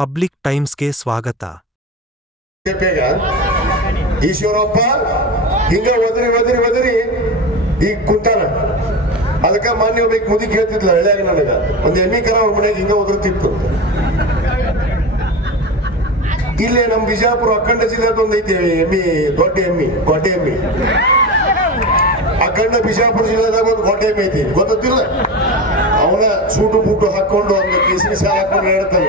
Public ಟೈಮ್ಸ್ಗೆ ಸ್ವಾಗತ. ಈಶ್ವರಪ್ಪ ಹಿಂಗ ಒದರಿ ಈಗ ಕುಂತಾನ. ಅದಕ್ಕ ಮಾನ್ಯ ಒಬ್ಬ ಮುದಿ ಕೇಳ್ತಿದ್ಲ ಹಳ್ಳಿಯಾಗ ನನಗ ಒಂದು ಎಮ್ಮಿ ಕರ ಅವ್ರ ಮನೆಯಾಗ ಹಿಂಗ ಒದರ್ತಿತ್ತು. ಇಲ್ಲೇ ನಮ್ ಬಿಜಾಪುರ ಅಖಂಡ ಜಿಲ್ಲೆದ ಒಂದೈತಿ ಎಮ್ಮಿ, ದೊಡ್ಡ ಎಮ್ಮಿ, ಗೊಡ್ಡೆ ಎಮ್ಮಿ. ಅಖಂಡ ಬಿಜಾಪುರ ಜಿಲ್ಲೆದಾಗ ಒಂದು ಗೊಡ್ಡೆ ಎಮ್ಮಿ ಐತಿ, ಗೊತ್ತಿಲ್ಲ. ಅವನ ಸೂಟು ಬೂಟು ಹಾಕೊಂಡು ಒಂದು ಕೇಸರಿ ಸಾಲ ಹಾಕೊಂಡು ಹೇಳ್ತಾನ.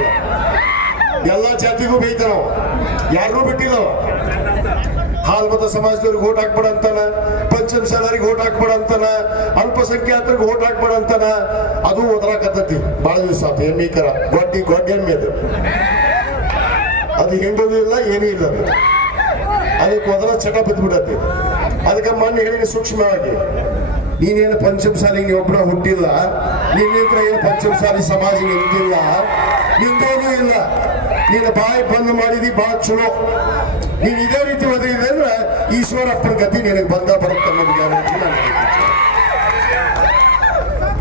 ಎಲ್ಲಾ ಜಾತಿಗೂ ಬೈತಾನ, ಯಾರನ್ನೂ ಬಿಟ್ಟಿಲ್ಲ. ಹಾಲ್ ಮತ ಸಮಾಜದವ್ರಿಗೆ ಓಟ್ ಹಾಕ್ಬೇಡ ಅಂತಾನ, ಪಂಚಮ ಶಾಲರಿಗೆ ಓಟ್ ಹಾಕ್ಬೇಡ ಅಂತಾನ, ಅಲ್ಪಸಂಖ್ಯಾತರಿಗೆ ಓಟ್ ಹಾಕ್ಬೇಡ ಅಂತಾನ. ಅದು ಒದರಾಕತ್ತತಿ ಬಹಳ ದಿವಸ ಆತ. ಎಮ್ಮಿ ಕರ ಗೊಡ್ಡೆ ಎಮ್ಮಿ ಅದು ಹೆಂಡೋದು ಇಲ್ಲ, ಏನೂ ಇಲ್ಲ. ಅದಕ್ಕೆ ಒದರ ಚಟ ಬಿದ್ದ್ಬಿಡತ್ತೆ. ಅದಕ್ಕೆ ಮೊನ್ನೆ ಹೇಳಿ ಸೂಕ್ಷ್ಮವಾಗಿ, ನೀನೇನು ಪಂಚಮ ಶಾಲೆಗೆ ಒಬ್ಬರ ಹುಟ್ಟಿಲ್ಲ, ನಿನ್ನಿಂತ್ರ ಏನು ಪಂಚಮ ಶಾಲೆ ಸಮಾಜ ನಿಂತಿಲ್ಲ, ನಿಂತೇನೂ ಇಲ್ಲ. ನೀನು ಬಾಯಿ ಬಂದ್ ಮಾಡಿದಿ ಬಹಳ ಚಲೋ. ನೀನ್ ಇದೇ ರೀತಿ ಒದಗಿದೆ ಅಂದ್ರೆ ಈಶ್ವರಪ್ಪನ ಗತಿ ನಿನಗೆ ಬಂದ ಬರುತ್ತೆ ಅನ್ನೋದು ಗ್ಯಾರಂಟಿ ನಾನು.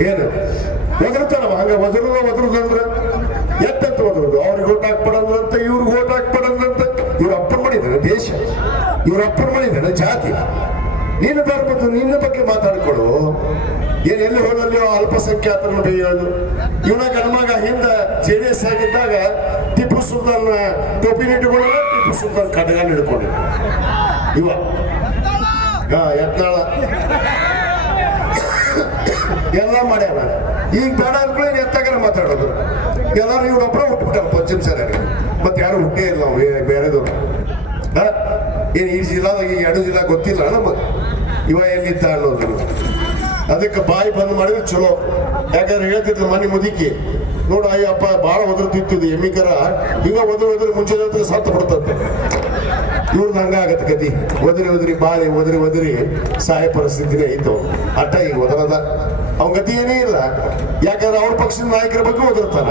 ಏನು ಒದರ್ತಾನವ ಹಂಗ ಒದರುದಂದ್ರೆ ಎತ್ತಂತ ಒದರುದು. ಅವ್ರಿಗೆ ಓಟ್ ಹಾಕ್ಬಿಡೋದಂತ, ಇವ್ರಿಗೆ ಓಟ್ ಹಾಕ್ಬಿಡೋದಂತ. ಇವ್ರ ಅಪ್ಪನ ಮಾಡಿದಾರೆ ದೇಶ, ಇವ್ರ ಅಪ್ಪನ ಮಾಡಿದಾರೆ ಜಾತಿ. ನಿನ್ನ ಧರ್ಮದ್ದು ನಿನ್ನ ಬಗ್ಗೆ ಮಾತಾಡ್ಕೊಡು. ಎಲ್ಲಿ ಹೋದಲ್ಲಿ ಅಲ್ಪಸಂಖ್ಯಾತರನ್ನು ಬೇಯೋದು. ಇವನ ಗಣಮಗ ಹಿಂದ JDS ಆಗಿದ್ದಾಗ ಟಿಪ್ಪು ಸುಲ್ತಾನ್ ಟೋಪಿ ಇಟ್ಕೊಳ್ಳ, ಟಿಪ್ಪು ಸುಲ್ತಾನ್ ಖಡ್ಗಾನ ಹಿಡ್ಕೊಂಡು ಇವ ಯತ್ನಾಳ ಎಲ್ಲ ಮಾಡ್ಯಾನ. ಈಗ ಬೇಡ ಅನ್ಕೊಳ್ಳಿ ಎತ್ತಾಗಾರ ಮಾತಾಡೋದು. ಎಲ್ಲಾರು ಇವ್ರೊಬ್ಬರ ಹುಟ್ಬಿಟ್ಟಾರ ಪಂಚಮ ಶಾಲೆಗೆ, ಮತ್ತೆ ಯಾರು ಹುಟ್ಟೇ ಇಲ್ಲ ನಾವು ಬೇರೆದವ್ರು. ಏನು ಈ ಜಿಲ್ಲಾದಾಗ ಈ 2 ಜಿಲ್ಲಾ ಗೊತ್ತಿಲ್ಲ ನಮಗೆ ಇವ ಎಲ್ಲಿದ್ದ ಅನ್ನೋದು. ಅದಕ್ಕೆ ಬಾಯಿ ಬಂದ್ ಮಾಡಿದ್ರೆ ಚಲೋ. ಯಾಕಂದ್ರೆ ಹೇಳ್ತಿದ್ರು ಮನೆ ಮುದುಕಿ, ನೋಡು ಅಯ್ಯಪ್ಪ ಭಾಳ ಒದರ್ತಿತ್ತು ಎಮ್ಮಿಕರ, ಹಿಂಗ ಒದರಿ ಮುಂಚೆ ಸತ್ತು ಬಿಡ್ತಂತೆ. ಇವ್ರದ್ದು ಹಂಗ ಆಗತ್ತೆ ಗತಿ. ಒದರಿ ಬಾಯಿ ಒದರಿ ಸಹಾಯ ಪರಿಸ್ಥಿತಿನೇ ಐತು. ಅಟ್ಟ ಈಗ ಒದರದ ಅವನ ಗತಿ ಏನೇ ಇಲ್ಲ. ಯಾಕಂದ್ರೆ ಅವ್ರ ಪಕ್ಷದ ನಾಯಕರ ಬಗ್ಗೆ ಒದರ್ತಾನ,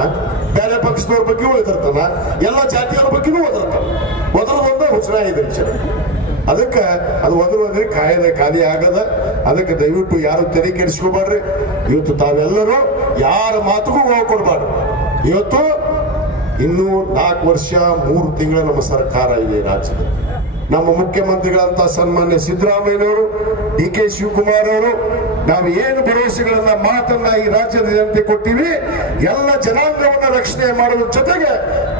ಬೇರೆ ಪಕ್ಷದವ್ರ ಬಗ್ಗೆ ಒದರ್ತಾನ, ಎಲ್ಲ ಜಾತಿಯವ್ರ ಬಗ್ಗೆನೂ ಒದರ್ತಾನ. ಒದರದ ಹುಚ್ಚನ ಇದೆ. ಅದಕ್ಕೆ ಅದು ಒದರಿ ಖಾಲಿ ಆಗದ. ಅದಕ್ಕೆ ದಯವಿಟ್ಟು ಯಾರು ತೆರೆ ಕೆಡಿಸ್ಕೋಬಾರ್ರಿ. ಇವತ್ತು ತಾವೆಲ್ಲರೂ ಯಾರ ಮಾತುಗೂ ಹೋಗ್ಕೊಡ್ಬಾರ್ದು. ಇವತ್ತು ಇನ್ನೂ 4 ವರ್ಷ 3 ತಿಂಗಳ ನಮ್ಮ ಸರ್ಕಾರ ಇದೆ ರಾಜ್ಯದಲ್ಲಿ. ನಮ್ಮ ಮುಖ್ಯಮಂತ್ರಿಗಳಂತ ಸನ್ಮಾನ್ಯ ಸಿದ್ದರಾಮಯ್ಯನವರು, DK ಶಿವಕುಮಾರ್ ಅವರು, ನಾವು ಏನು ಭರವಸೆಗಳನ್ನ ಮಾತನ್ನ ಈ ರಾಜ್ಯದ ಜನತೆ ಕೊಟ್ಟಿವಿ, ಎಲ್ಲ ಜನಾಂಗವನ್ನ ರಕ್ಷಣೆ ಮಾಡೋದ್ರ ಜೊತೆಗೆ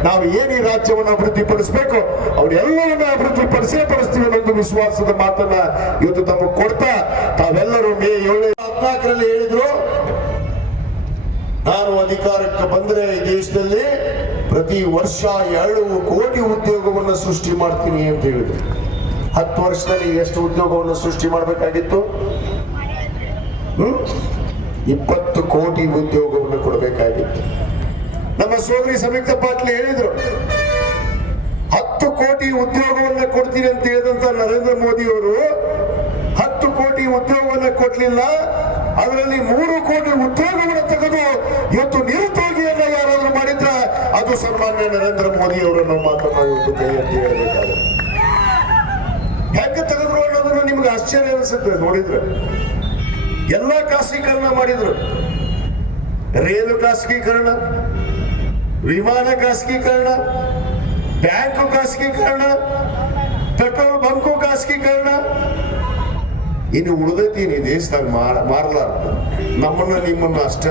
ನಾವು ಏನು ಈ ರಾಜ್ಯವನ್ನು ಅಭಿವೃದ್ಧಿಪಡಿಸಬೇಕು ಅವರೆಲ್ಲವನ್ನ ಅಭಿವೃದ್ಧಿಪಡಿಸೇ ಅನ್ನೊಂದು ವಿಶ್ವಾಸದ ಮಾತನ್ನ ಇವತ್ತು ತಮಗೆ ಕೊಡ್ತಾ, ತಾವೆಲ್ಲರೂ ಮೇ 7-14 ಹೇಳಿದ್ರು, ನಾನು ಅಧಿಕಾರಕ್ಕೆ ಬಂದ್ರೆ ಈ ದೇಶದಲ್ಲಿ ಪ್ರತಿ ವರ್ಷ 2 ಕೋಟಿ ಉದ್ಯೋಗವನ್ನು ಸೃಷ್ಟಿ ಮಾಡ್ತೀನಿ ಅಂತ ಹೇಳಿದ್ರು. 10 ವರ್ಷದಲ್ಲಿ ಎಷ್ಟು ಉದ್ಯೋಗವನ್ನು ಸೃಷ್ಟಿ ಮಾಡಬೇಕಾಗಿತ್ತು? 20 ಕೋಟಿ ಉದ್ಯೋಗವನ್ನು ಕೊಡಬೇಕಾಗಿತ್ತು. ನಮ್ಮ ಸೋದರಿ ಸಂಯುಕ್ತ ಪಾಟೀಲ್ ಹೇಳಿದ್ರು, 10 ಕೋಟಿ ಉದ್ಯೋಗವನ್ನು ಕೊಡ್ತೀನಿ ಅಂತ ಹೇಳಿದಂತ ನರೇಂದ್ರ ಮೋದಿ ಅವರು 10 ಕೋಟಿ ಉದ್ಯೋಗವನ್ನು ಕೊಡ್ಲಿಲ್ಲ. ಅದರಲ್ಲಿ 3 ಕೋಟಿ ಉದ್ಯೋಗವನ್ನು ತೆಗೆದು ಇವತ್ತು ನಿರುದ್ಯೋಗಿಯನ್ನ ಯಾರಾದ್ರೂ ಮಾಡಿದ್ರ ಅದು ಸನ್ಮಾನ್ಯ ನರೇಂದ್ರ ಮೋದಿ ಅವರನ್ನು ಮಾತ್ರ ಅಂತ ಹೇಳಬೇಕಾದ್ರೆ. ಹೆಂಗ ತೆಗೆದ್ರು ಅನ್ನೋದನ್ನ ನಿಮ್ಗೆ ಆಶ್ಚರ್ಯ ಅನಿಸುತ್ತೆ ನೋಡಿದ್ರೆ. ಎಲ್ಲ ಖಾಸಗೀಕರಣ ಮಾಡಿದ್ರು. ರೈಲು ಖಾಸಗೀಕರಣ, ವಿಮಾನ ಖಾಸಗೀಕರಣ, ಬ್ಯಾಂಕು ಖಾಸಗೀಕರಣ, ಪೆಟ್ರೋಲ್ ಬಂಕು ಖಾಸಗೀಕರಣ. ಇನ್ನು ಉಳಿದೈತಿ ಈ ದೇಶದಾಗ ಮಾರಲಾರ್ದು ನಮ್ಮನ್ನ ನಿಮ್ಮನ್ನ ಅಷ್ಟ.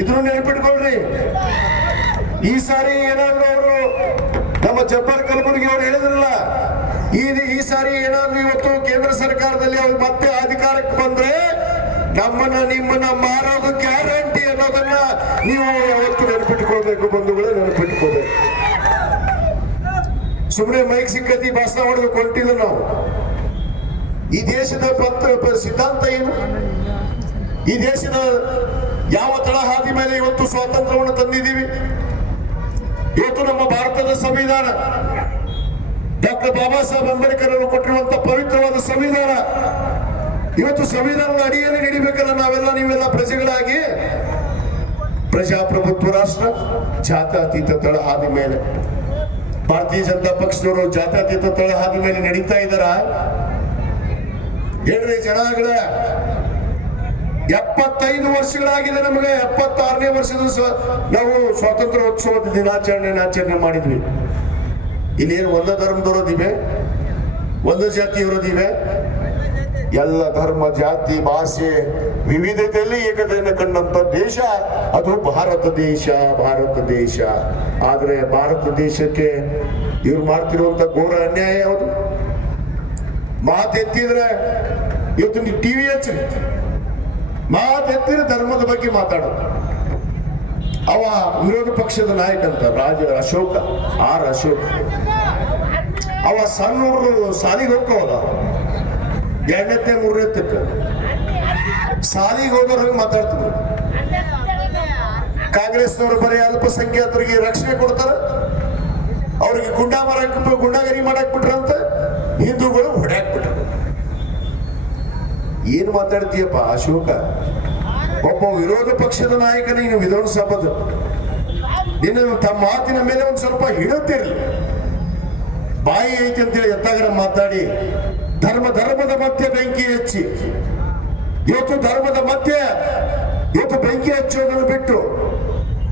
ಇದನ್ನು ನೆನಪಿಟ್ಕೊಳ್ರಿ. ಈ ಸಾರಿ ಏನಾದ್ರು ಅವರು ನಮ್ಮ ಜಬ್ಬರ್ ಕಲಬುರ್ಗಿ ಅವರು ಹೇಳಿದ್ರಲ್ಲ, ಈ ಸಾರಿ ಏನಾದ್ರು ಇವತ್ತು ಕೇಂದ್ರ ಸರ್ಕಾರದಲ್ಲಿ ಅವ್ರು ಮತ್ತೆ ಅಧಿಕಾರಕ್ಕೆ ಬಂದ್ರೆ ನಮ್ಮನ್ನ ನಿಮ್ಮನ್ನ ಮಾರೋದು ಗ್ಯಾರಂಟಿ ಅನ್ನೋದನ್ನ ನೀವು ಯಾವತ್ತು ನೆನಪಿಟ್ಕೊಳ್ಬೇಕು ಬಂಧುಗಳೇ, ನೆನಪಿಟ್ಕೋಬೇಕು. ಸುಮ್ಮನೆ ಮೈಕ್ ಸಿಕ್ಕತಿ ಭಾಷಣ ಹೊಡೆದು ಕೊಟ್ಟಿಲ್ಲ ನಾವು. ಈ ದೇಶದ ಸಿದ್ಧಾಂತ ಏನು? ಈ ದೇಶದ ಯಾವ ತಳಹಾದಿ ಮೇಲೆ ಇವತ್ತು ಸ್ವಾತಂತ್ರ್ಯವನ್ನು ತಂದಿದ್ದೀವಿ? ಇವತ್ತು ನಮ್ಮ ಭಾರತದ ಸಂವಿಧಾನ, ಡಾಕ್ಟರ್ ಬಾಬಾ ಸಾಹೇಬ್ ಅಂಬೇಡ್ಕರ್ ಅವರು ಕೊಟ್ಟಿರುವಂತಹ ಪವಿತ್ರವಾದ ಸಂವಿಧಾನ. ಇವತ್ತು ಸಂವಿಧಾನದ ಅಡಿಯಲ್ಲಿ ನಡಿಬೇಕಲ್ಲ ನಾವೆಲ್ಲ, ನೀವೆಲ್ಲ ಪ್ರಜೆಗಳಾಗಿ. ಪ್ರಜಾಪ್ರಭುತ್ವ ರಾಷ್ಟ್ರ, ಜಾತ್ಯತೀತ ತಳಹಾದಿ ಮೇಲೆ. ಭಾರತೀಯ ಜನತಾ ಪಕ್ಷದವರು ಜಾತ್ಯತೀತ ತಳಹಾದಿ ಮೇಲೆ ನಡೀತಾ ಇದ್ದಾರ? ಹೇಳ್ರಿ ಜನಗಳ. 75 ವರ್ಷಗಳಾಗಿದೆ ನಮಗೆ. 76ನೇ ವರ್ಷದ ನಾವು ಸ್ವಾತಂತ್ರ್ಯೋತ್ಸವದ ಆಚರಣೆ ಮಾಡಿದ್ವಿ. ಇಲ್ಲೇನು ಒಂದೇ ಧರ್ಮದವರೋದಿವೆ, ಒಂದೇ ಜಾತಿಯವರೋದಿವೆ. ಎಲ್ಲ ಧರ್ಮ, ಜಾತಿ, ಭಾಷೆ, ವಿವಿಧತೆಯಲ್ಲಿ ಏಕತೆಯನ್ನು ಕಂಡಂತ ದೇಶ ಅದು ಭಾರತ ದೇಶ. ಭಾರತ ದೇಶ. ಆದ್ರೆ ಭಾರತ ದೇಶಕ್ಕೆ ಇವ್ರು ಮಾಡ್ತಿರುವಂತ ಘೋರ ಅನ್ಯಾಯ ಯಾವುದು? ಮಾತೆತ್ತಿದ್ರೆ ಇವತ್ತು ನೀವು ಟಿವಿ ಹಚ್ಚಿ ಮಾತೆತ್ತಿದ್ರೆ ಧರ್ಮದ ಬಗ್ಗೆ ಮಾತಾಡೋದು. ಅವ ವಿರೋಧ ಪಕ್ಷದ ನಾಯಕ ಅಂತ ಅಶೋಕ. ಅವ ಸಣ್ಣ ಹುಡುಗರು ಸಾಲಿಗೆ ಹೋಗ್ಕೋದ, 2ನೇ 3ನೇ ಸಾಲಿಗೆ ಹೋದವ್ರಿಗೆ ಮಾತಾಡ್ತಿದ್ರು. ಕಾಂಗ್ರೆಸ್ನವರು ಬರೀ ಅಲ್ಪಸಂಖ್ಯಾತರಿಗೆ ರಕ್ಷಣೆ ಕೊಡ್ತಾರ, ಅವ್ರಿಗೆ ಗುಂಡಾಗರಿ ಮಾಡಕ್ ಬಿಟ್ರಂತ, ಹಿಂದೂಗಳು ಹೊಡ್ಯಾಕ್ ಬಿಟ್ರು. ಏನ್ ಮಾತಾಡ್ತೀಯಪ್ಪ ಅಶೋಕ? ಒಬ್ಬ ವಿರೋಧ ಪಕ್ಷದ ನಾಯಕ ನೀನು ವಿಧಾನಸಭಾದ, ನಿನ್ನ ತಮ್ಮ ಮಾತಿನ ಮೇಲೆ ಒಂದ್ ಸ್ವಲ್ಪ ಹಿಡುತ್ತಿರಲಿ. ಬಾಯಿ ಐತಿ ಅಂತೇಳಿ ಎತ್ತಾಗರ ಮಾತಾಡಿ ಧರ್ಮದ ಮಧ್ಯೆ ಬೆಂಕಿ ಹಚ್ಚಿ, ಇವತ್ತು ಧರ್ಮದ ಮಧ್ಯೆ ಬೆಂಕಿ ಹಚ್ಚೋದನ್ನು ಬಿಟ್ಟು,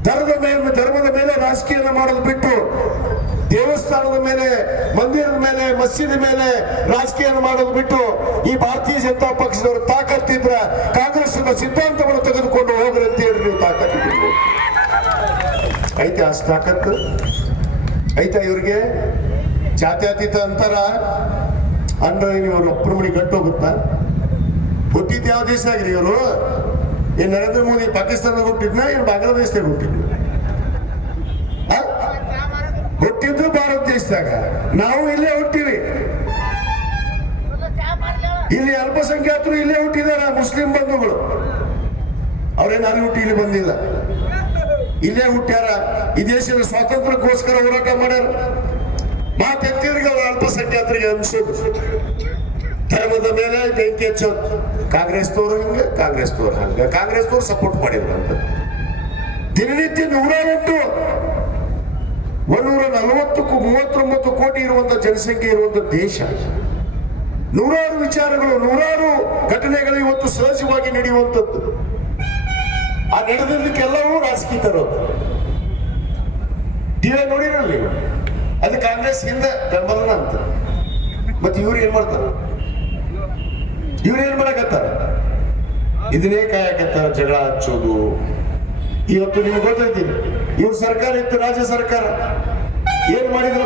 ಧರ್ಮದ ಮೇಲೆ ರಾಜಕೀಯ ಮಾಡೋದು ಬಿಟ್ಟು, ದೇವಸ್ಥಾನದ ಮೇಲೆ, ಮಂದಿರದ ಮೇಲೆ, ಮಸೀದಿ ಮೇಲೆ ರಾಜಕೀಯ ಮಾಡೋದು ಬಿಟ್ಟು, ಈ ಭಾರತೀಯ ಜನತಾ ಪಕ್ಷದವರು ತಾಕತ್ತಿದ್ರ ಕಾಂಗ್ರೆಸ್ ಸಿದ್ಧಾಂತವನ್ನು ತೆಗೆದುಕೊಂಡು ಹೋಗ್ರಿ ಅಂತ ಹೇಳಿ ನೀವು ತಾಕತ್ತಿದ್ರು. ಐತೆ ಅಷ್ಟು ತಾಕತ್ತು ಐತಾ ಇವ್ರಿಗೆ? ಜಾತ್ಯತೀತ ಅಂತಾರ ಅಂದ್ರೆ ನೀವು ಒಬ್ಬರ ಮನೆ ಗಂಟು ಹೋಗುತ್ತಾ? ಹುಟ್ಟಿದ್ದು ಯಾವ ದೇಶ ಆಗ್ರಿ ಇವರು? ಏನ್ ನರೇಂದ್ರ ಮೋದಿ ಪಾಕಿಸ್ತಾನದಾಗ ಹುಟ್ಟಿದ್ನ, ಏನ್ ಬಾಂಗ್ಲಾದೇಶದಾಗ ಹುಟ್ಟಿದ್ನ? ಹುಟ್ಟಿದ್ದು ಭಾರತ ದೇಶದಾಗ, ನಾವು ಇಲ್ಲೇ ಹುಟ್ಟಿವಿ. ಇಲ್ಲಿ ಅಲ್ಪಸಂಖ್ಯಾತರು ಇಲ್ಲೇ ಹುಟ್ಟಿದಾರ, ಮುಸ್ಲಿಂ ಬಂಧುಗಳು. ಅವ್ರೇನು ಅಲ್ಲಿ ಹುಟ್ಟಿ ಇಲ್ಲಿ ಬಂದಿಲ್ಲ, ಇಲ್ಲೇ ಹುಟ್ಟ್ಯಾರ. ಈ ದೇಶದ ಸ್ವಾತಂತ್ರ್ಯಕ್ಕೋಸ್ಕರ ಹೋರಾಟ ಮಾಡ್ಯಾರ. ಮಾತೆತ್ತಿರಿಗೆ ಅಲ್ಪಸಂಖ್ಯಾತರಿಗೆ ಅನ್ಸೋದು, ಧರ್ಮದ ಮೇಲೆ ಬೆಂಕಿ ಹಚ್ಚೋದು. ಕಾಂಗ್ರೆಸ್ನವರು ಹಿಂಗ, ಕಾಂಗ್ರೆಸ್ನವ್ರು ಹಂಗ, ಕಾಂಗ್ರೆಸ್ನವ್ರು ಸಪೋರ್ಟ್ ಮಾಡಿದ್ರು ಅಂತ. ದಿನನಿತ್ಯ 139 ಕೋಟಿ ಇರುವಂತ ಜನಸಂಖ್ಯೆ ಇರುವಂತ ದೇಶ. ನೂರಾರು ವಿಚಾರಗಳು, ನೂರಾರು ಘಟನೆಗಳು ಇವತ್ತು ಸಹಜವಾಗಿ ನಡೆಯುವಂಥದ್ದು. ಆ ನಡೆದಿದ್ದಕ್ಕೆಲ್ಲವೂ ರಾಜಕೀಯ ತರೋದು. ಟಿವಿ ನೋಡಿರಲ್ಲ, ಅದು ಕಾಂಗ್ರೆಸ್ ಹಿಂದೆ ಬೆಂಬಲನ ಅಂತ. ಮತ್ತೆ ಇವ್ರು ಏನ್ ಮಾಡ್ತಾರ? ಇವ್ರೇನ್ ಮಾಡಕತ್ತಾರ? ಇದನ್ನೇ ಕಾಯಕತ್ತಾರ, ಜಗಳ ಹಚ್ಚೋದು. ಇವತ್ತು ನಿಮ್ಗೆ ಗೊತ್ತೈತಿ, ಇವ್ರ ಸರ್ಕಾರ ಇತ್ತು, ರಾಜ್ಯ ಸರ್ಕಾರ ಏನ್ ಮಾಡಿದ್ರು?